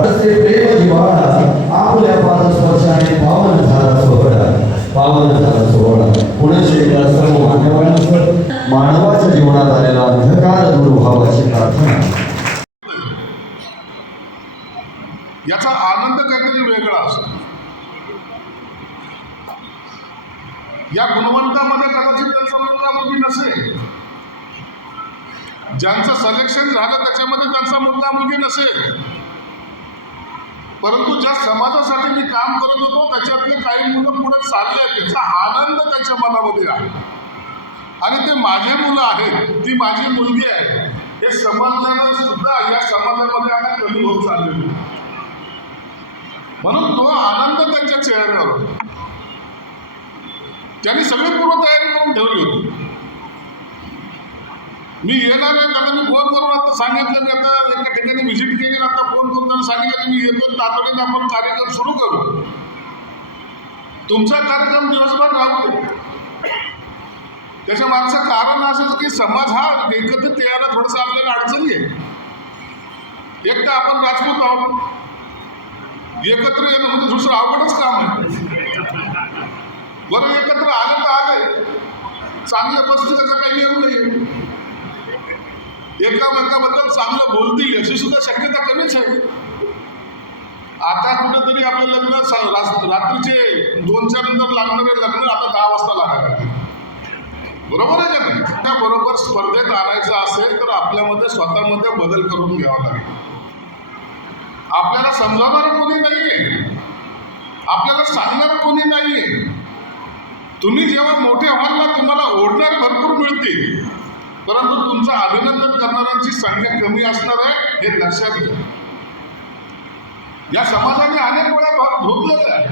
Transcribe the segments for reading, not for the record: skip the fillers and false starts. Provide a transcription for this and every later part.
असे प्रेम जिव्हाळा आपल्या पादस्पर्शाने पावन झाला सोहळा पुणे शहरात सर्व मान्यवरांसह मानवाच्या जीवनात आलेला अंधकार दूर व्हावाची प्रार्थना. याचा आनंद काहीतरी वेगळा असतो. या गुणवंतामध्ये कदाचित त्यांचा मुलगा मुलगी नसेल, ज्यांचं सिलेक्शन झालं त्याच्यामध्ये त्यांचा मुलगा मुलगी नसेल, परंतु ज्या समाजासाठी मी काम करत होतो त्याच्यातले काही मुलं पुढे चालले आहेत, त्याचा आनंद त्यांच्या मनामध्ये आहे. आणि ते माझे मुलं आहेत, ती माझी मुलगी आहे, हे समजल्यानं सुद्धा या समाजामध्ये आता कमी होत चाललेलं. म्हणून तो आनंद त्यांच्या चेहऱ्यावर. त्यांनी सगळी पूर्वतयारी करून ठेवली होती. मी येणार आहे त्यांना मी फोन करून आता सांगितलं, मी आता एका ठिकाणी व्हिजिट केली, आता फोन करून त्यांना सांगितलं की मी येतो, तातडीने आपण कार्यक्रम सुरू करू. तुमचा कार्यक्रम दिवसभर राहू दे. त्याच्या मागचं कारण असंच की समाज हा एकत्रित यायला थोडंसं आपल्याला अडचणी आहे. एक तर आपण राजपूत आहोत, एकत्र येणं म्हणजे दुसरं अवघडच काम आहे. बरं एकत्र आले तर आले, चांगल्या परिस्थितीचा काही नियम नाही. एकामेकाबद्दल चांगलं बोलतील याची सुद्धा शक्यता कमीच आहे. आता कुठेतरी आपलं लग्न रात्रीचे 2च्या नंतर लागणारे लग्न आता 10 वाजता लागणार. बरोबर आहे का नाही? त्याबरोबर स्पर्धेत आणायचं असेल तर आपल्यामध्ये स्वतःमध्ये बदल करून घ्यावा लागेल. आपल्याला समजावणारं कोणी नाहीये, आपल्याला सांगणारं कोणी नाहीये. तुम्ही जेव्हा मोठे व्हाल ना, तुम्हाला ओढणारे भरपूर मिळतील, परंतु तुमचं अभिनंदन करणाऱ्यांची संख्या कमी असणार आहे, हे लक्षात घ्या. या समाजाने अनेक वेळा भोगलेलं आहे.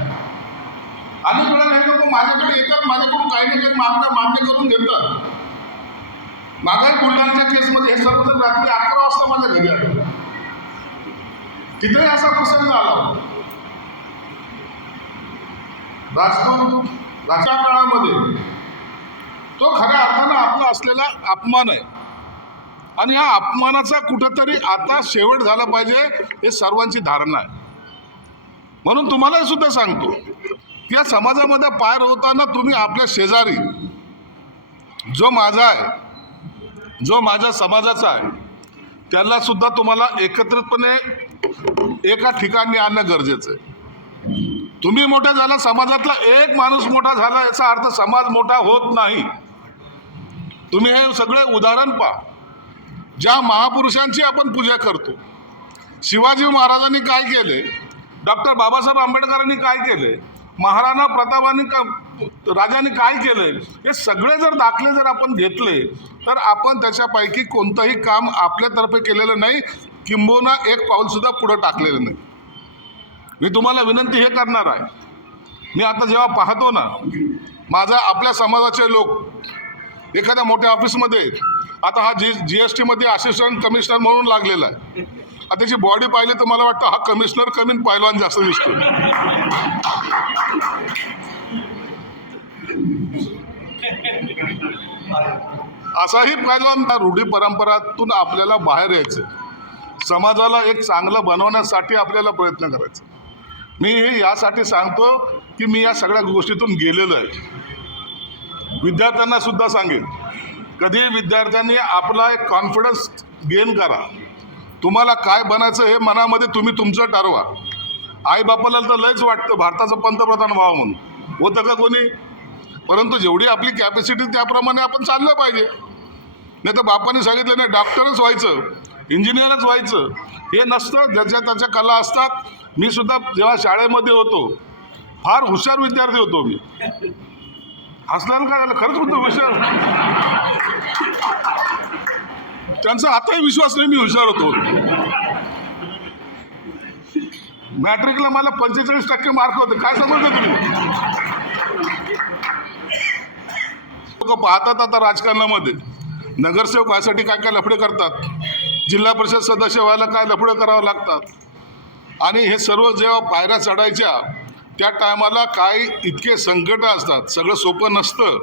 अनेक वेळा नाही लोक माझ्याकडे येतात, माझ्याकडून काही ना काही मागणं मान्य करून घेतात. मागाही बुलढाण्याच्या केसमध्ये हे सर्वजण रात्री 11 वाजता माझ्या घरी आले. तिथेही असा प्रसंग आला. राजकीय काळामध्ये तो खऱ्या अर्थानं आपला असलेला अपमान आहे. आणि या अपमानाचा कुठंतरी आता शेवट झाला पाहिजे, हे सर्वांची धारणा आहे. म्हणून तुम्हाला सुद्धा सांगतो की या समाजामध्ये पाय रोवताना तुम्ही आपल्या शेजारी जो माझा आहे, जो माझ्या समाजाचा आहे, त्यांना सुद्धा तुम्हाला एकत्रितपणे एका ठिकाणी आणणं गरजेचं आहे. तुम्ही मोठा झाला, समाजातला एक माणूस मोठा झाला याचा अर्थ समाज मोठा होत नाही. तुम्ही हे सगळे उदाहरण पहा. ज्या महापुरुषांची आपण पूजा करतो, शिवाजी महाराजांनी काय केले, डॉक्टर बाबासाहेब आंबेडकरांनी काय केले, महाराणा प्रतापांनी राजांनी काय केले, हे सगळे जर दाखले जर आपण घेतले तर आपण त्याच्यापैकी कोणतंही काम आपल्यातर्फे केलेलं नाही, किंबहुना एक पाऊलसुद्धा पुढं टाकलेलं नाही. मी तुम्हाला विनंती हे करणार आहे, मी आता जेव्हा पाहतो ना, आपल्या समाजाचे लोक एखाद्या मोठ्या ऑफिसमध्ये, आता हा GST मध्ये असिस्टंट कमिशनर म्हणून लागलेला आहे. आता त्याची बॉडी पाहिली तर मला वाटतं हा कमिशनर कमी पैलवान जास्त दिसतो. असाही पैलवान. रूढी परंपरातून आपल्याला बाहेर यायचं, समाजाला एक चांगलं बनवण्यासाठी आपल्याला प्रयत्न करायचा. मी हे यासाठी सांगतो की मी या सगळ्या गोष्टीतून गेलेलो आहे. विद्यार्थ्यांना सुद्धा सांगेन, कधी विद्यार्थ्यांनी आपला एक कॉन्फिडन्स गेन करा. तुम्हाला काय बनायचं हे मनामध्ये तुम्ही तुमचं ठरवा. आईबापाला तर लयच वाटतं भारताचं पंतप्रधान व्हावं म्हणून, होतं का कोणी? परंतु जेवढी आपली कॅपॅसिटी त्याप्रमाणे आपण चाललं पाहिजे. नाही तर बापाने सांगितलं नाही डॉक्टरच व्हायचं, इंजिनियरच व्हायचं, हे नसतं. ज्याच्या त्याच्या कला असतात. मी सुद्धा जेव्हा शाळेमध्ये होतो फार हुशार विद्यार्थी होतो. मी हसल्यानं काय झालं, खरंच होतं हुशार. त्यांचा आताही विश्वास नाही मी हुशार होतो. मॅट्रिकला मला 45% मार्क होते. काय समजलं तुम्ही? लोक पाहतात आता राजकारणामध्ये नगरसेवक व्हायसाठी काय काय लफडे करतात, जिल्हा परिषद सदस्य व्हायला काय लफडे करावं लागतात. आणि हे सर्व जेव्हा पायऱ्या चढायच्या त्या टायमाला काय इतके संकट असतात, सगळं सोपं नसतं.